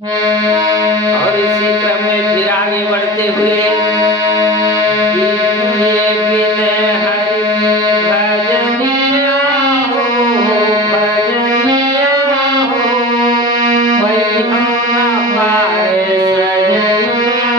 और इसी क्रम में फिर आगे बढ़ते हुए कि तुझे बिन हरि की भजनिया हो, भजनिया हो, वही हम न पाए सजनिया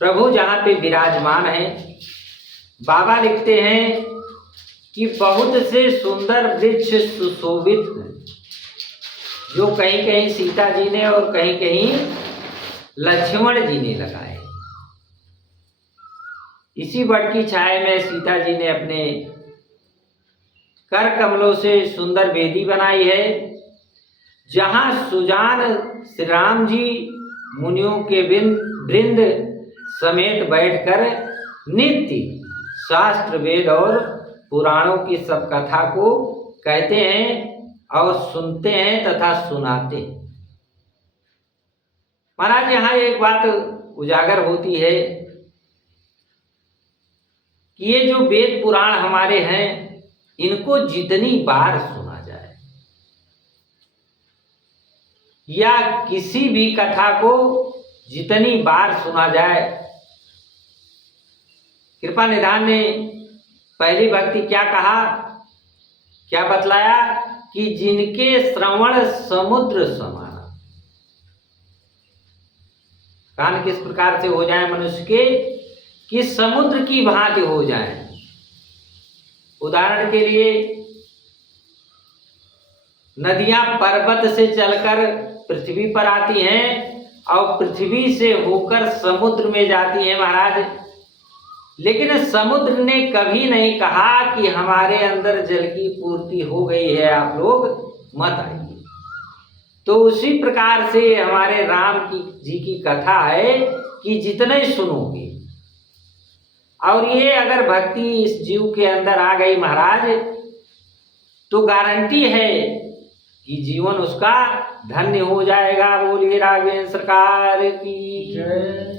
प्रभु जहाँ पे विराजमान है, बाबा लिखते हैं कि बहुत से सुंदर वृक्ष सुशोभित हैं, जो कहीं कहीं सीता जी ने और कहीं कहीं लक्ष्मण जी ने लगाए। इसी वट की छाया में सीता जी ने अपने कर कमलों से सुंदर वेदी बनाई है, जहाँ सुजान श्री राम जी मुनियों के वृंद समेत बैठकर नित्य शास्त्र वेद और पुराणों की सब कथा को कहते हैं और सुनते हैं तथा सुनाते हैं। महाराज, यहाँ एक बात उजागर होती है कि ये जो वेद पुराण हमारे हैं, इनको जितनी बार सुना जाए या किसी भी कथा को जितनी बार सुना जाए, कृपा निधान ने पहली भक्ति क्या कहा, क्या बतलाया कि जिनके श्रवण समुद्र समान। कान किस प्रकार से हो जाए मनुष्य के कि समुद्र की भांति हो जाए। उदाहरण के लिए नदियां पर्वत से चलकर पृथ्वी पर आती हैं और पृथ्वी से होकर समुद्र में जाती हैं महाराज, लेकिन समुद्र ने कभी नहीं कहा कि हमारे अंदर जल की पूर्ति हो गई है, आप लोग मत आइए। तो उसी प्रकार से हमारे राम जी की कथा है कि जितने सुनोगे, और ये अगर भक्ति इस जीव के अंदर आ गई महाराज, तो गारंटी है कि जीवन उसका धन्य हो जाएगा। बोलिए राघवेंद्र सरकार की जय।